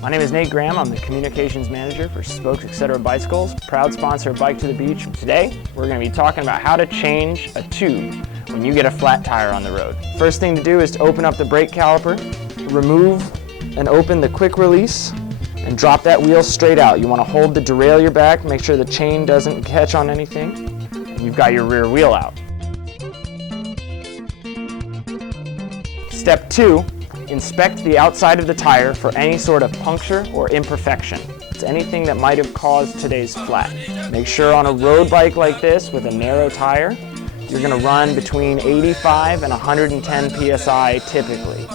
My name is Nate Graham. I'm the Communications Manager for Spokes Etc. Bicycles, proud sponsor of Bike to the Beach. Today, we're going to be talking about how to change a tube when you get a flat tire on the road. First thing to do is to open up the brake caliper, remove and open the quick release, and drop that wheel straight out. You want to hold the derailleur back, make sure the chain doesn't catch on anything, and you've got your rear wheel out. Step 2. Inspect the outside of the tire for any sort of puncture or imperfection. It's anything that might have caused today's flat. Make sure on a road bike like this with a narrow tire, you're going to run between 85 and 110 psi typically.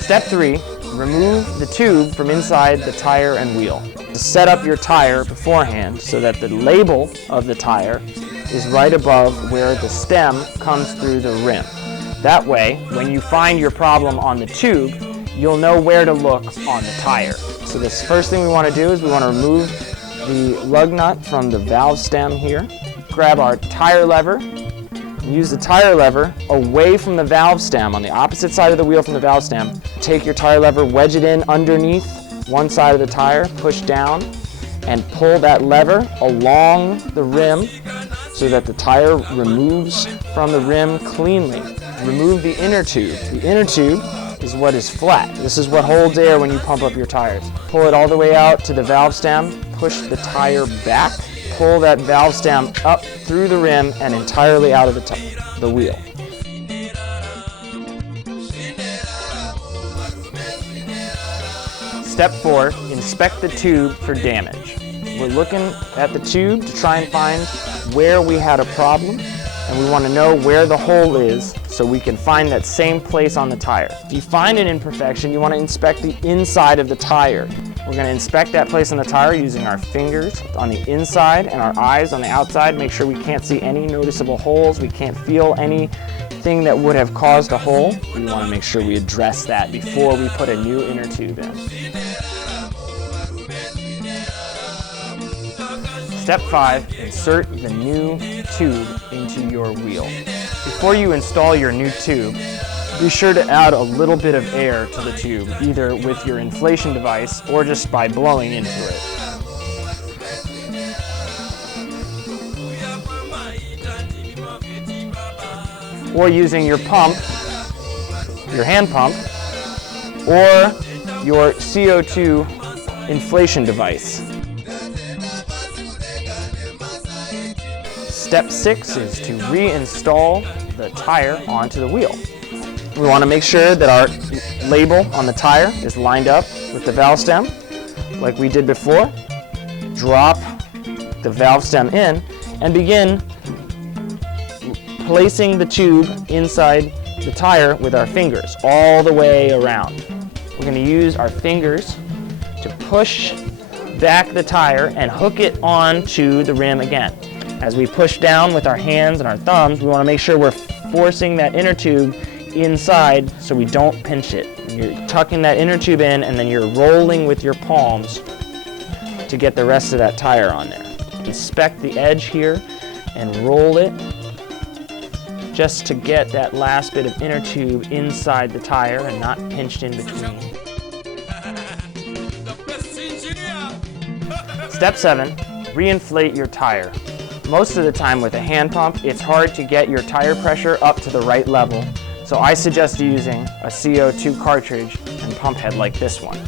Step 3, remove the tube from inside the tire and wheel. Set up your tire beforehand so that the label of the tire is right above where the stem comes through the rim. That way, when you find your problem on the tube, you'll know where to look on the tire. So the first thing we want to do is we want to remove the lug nut from the valve stem here. Grab our tire lever, and use the tire lever away from the valve stem on the opposite side of the wheel from the valve stem. Take your tire lever, wedge it in underneath one side of the tire, push down, and pull that lever along the rim so that the tire removes from the rim cleanly. Remove the inner tube. The inner tube is what is flat. This is what holds air when you pump up your tires. Pull it all the way out to the valve stem, push the tire back, pull that valve stem up through the rim and entirely out of the wheel. Step 4, inspect the tube for damage. We're looking at the tube to try and find where we had a problem, and we want to know where the hole is so we can find that same place on the tire. If you find an imperfection, you want to inspect the inside of the tire. We're going to inspect that place on the tire using our fingers on the inside and our eyes on the outside. Make sure we can't see any noticeable holes. We can't feel anything that would have caused a hole. We want to make sure we address that before we put a new inner tube in. Step 5, insert the new tube into your wheel. Before you install your new tube, be sure to add a little bit of air to the tube, either with your inflation device or just by blowing into it. Or using your pump, your hand pump, or your CO2 inflation device. Step 6 is to reinstall the tire onto the wheel. We want to make sure that our label on the tire is lined up with the valve stem, like we did before. Drop the valve stem in and begin placing the tube inside the tire with our fingers all the way around. We're going to use our fingers to push back the tire and hook it onto the rim again. As we push down with our hands and our thumbs, we want to make sure we're forcing that inner tube inside so we don't pinch it. You're tucking that inner tube in and then you're rolling with your palms to get the rest of that tire on there. Inspect the edge here and roll it just to get that last bit of inner tube inside the tire and not pinched in between. Step 7, reinflate your tire. Most of the time with a hand pump, it's hard to get your tire pressure up to the right level, so I suggest using a CO2 cartridge and pump head like this one.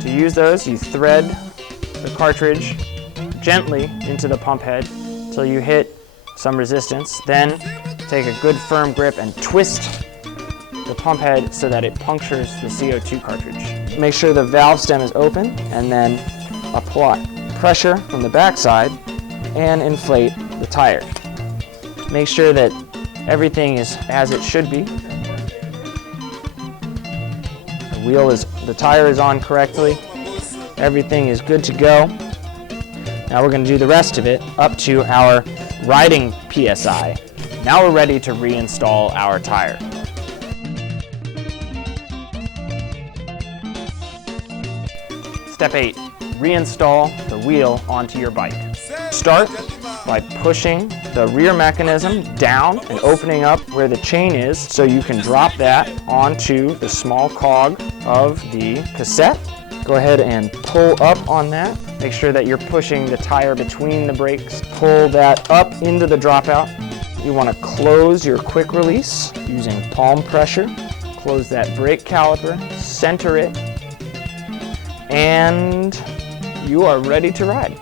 To use those, you thread the cartridge gently into the pump head until you hit some resistance, then take a good firm grip and twist the pump head so that it punctures the CO2 cartridge. Make sure the valve stem is open and then apply pressure from the backside and inflate the tire. Make sure that everything is as it should be. The tire is on correctly. Everything is good to go. Now we're going to do the rest of it up to our riding PSI. Now we're ready to reinstall our tire. Step 8, reinstall the wheel onto your bike. Start by pushing the rear mechanism down and opening up where the chain is so you can drop that onto the small cog of the cassette. Go ahead and pull up on that. Make sure that you're pushing the tire between the brakes. Pull that up into the dropout. You want to close your quick release using palm pressure. Close that brake caliper, center it, and you are ready to ride.